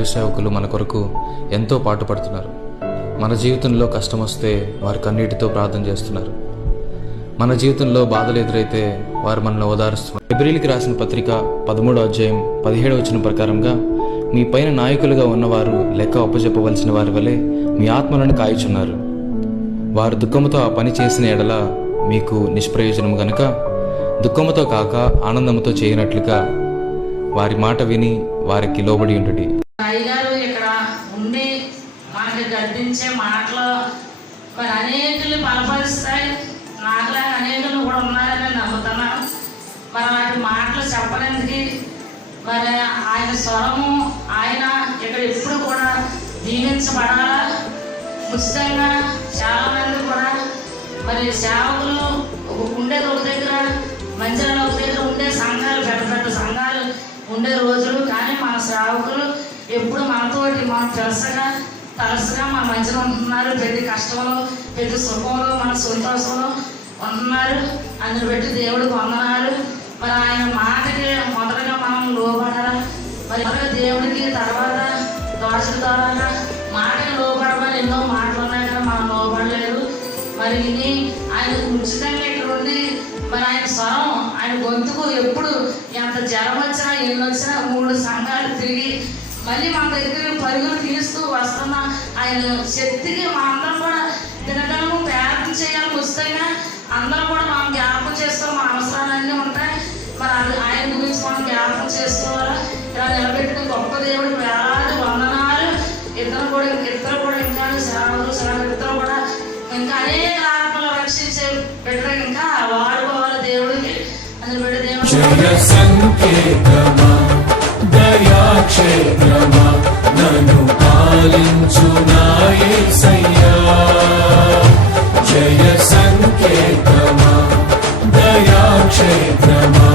దైవ సేవకులు మన కొరకు ఎంతో పాటుపడుతున్నారు. మన జీవితంలో కష్టం వస్తే వారు కన్నీటితో ప్రార్థన చేస్తున్నారు. మన జీవితంలో బాధలు ఎదురైతే వారు మనల్ని ఓదారుస్తున్నారు. హెబ్రీయులకు రాసిన పత్రిక 13వ అధ్యాయం 17వ వచనం ప్రకారంగా, మీ పైన నాయకులుగా ఉన్నవారు లెక్క అప్పచెప్పవలసిన వారి వలె మీ ఆత్మలను కాయుచున్నారు. వారు దుఃఖముతో ఆ పని చేసిన ఎడల మీకు నిష్ప్రయోజనం గనుక దుఃఖముతో కాక ఆనందముతో చేయనట్లుగా వారి మాట విని వారికి లోబడి ఉండుడి. అయ్యగారు ఇక్కడ ఉండి మనకి గద్దించే మాటలు మరి అనేకులు బలపరుస్తాయి. నాకులా అనేకులు కూడా ఉన్నారని నమ్ముతున్నాను. మరి వాటి మాటలు చెప్పడానికి మరి ఆయన స్వరము ఆయన ఇక్కడ ఎప్పుడు కూడా దీవించబడాలా. ఉచితంగా చాలామంది కూడా మరి సేవకులు ఉండేది ఒక దగ్గర, మంచిర్యాల ఒక దగ్గర ఉండే సంఘాలు, పెద్ద పెద్ద సంఘాలు ఉండే రోజులు. కానీ మన సేవకులు ఎప్పుడు మనతోటి మన తలసగా మన మధ్యలో ఉంటున్నారు. ప్రతి కష్టంలో, ప్రతి సుఖంలో, మన సంతోషంలో ఉంటున్నారు. అందుని బట్టి దేవుడికి వందనాలు. మరి ఆయన మాటకి మొదటగా మనం లోబడాలి. మరి దేవుడికి తర్వాత దోషల ద్వారా మాటకి లోబడమని ఎన్నో మాటలు ఉన్నాయి కదా, మనం లోబడలేదు. మరి ఇది ఆయన ఉచితంగా ఇక్కడ ఉండి మరి ఆయన స్వరం, ఆయన గొంతుకు ఎప్పుడు ఎంత జ్వరం వచ్చినా ఎన్ని వచ్చినా 3 సంఘాలు తిరిగి మళ్ళీ మన దగ్గర పరుగులు తీస్తూ వస్తున్న ఆయన శక్తికి మనందరం కూడా తినగలము, ప్రార్థన చేయాలి. ఉచితంగా అందరం కూడా మనం జ్ఞాపకం చేస్తాం. మన అవసరాలన్నీ ఉంటాయి. మరి అది ఆయన గురించి మనం జ్ఞాపకం చేసుకోవాలా. ఇలా నిలబెట్టిన గొప్ప దేవుడికి వేలాది వందనాలు. ఇద్దరు కూడా ఇంకా ఇద్దరు కూడా ఇంకా అనేక ఆత్మలు రక్షించే బిడ్డలు ఇంకా వాడుకోవాలి దేవుడికి. అందులో బిడ్డ దేవుడు సంకేతమా దయాక్షేత్రమా నన్ను పాలించు నా యేసయ్యా. జయ సంకేతమా దయాక్షేత్రమా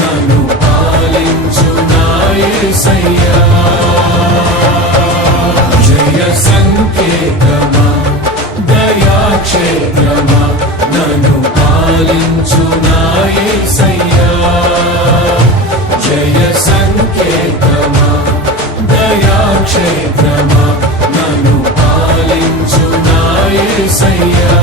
నన్ను పాలించు నా యేసయ్యా. జయ సంకేతమా దయాక్షేత్రమా నన్ను పాలించు నా యేసయ్యా. జయ సంకేతమా దయాక్షేత్రమా నన్ను పాలించు నా యేసయ్యా.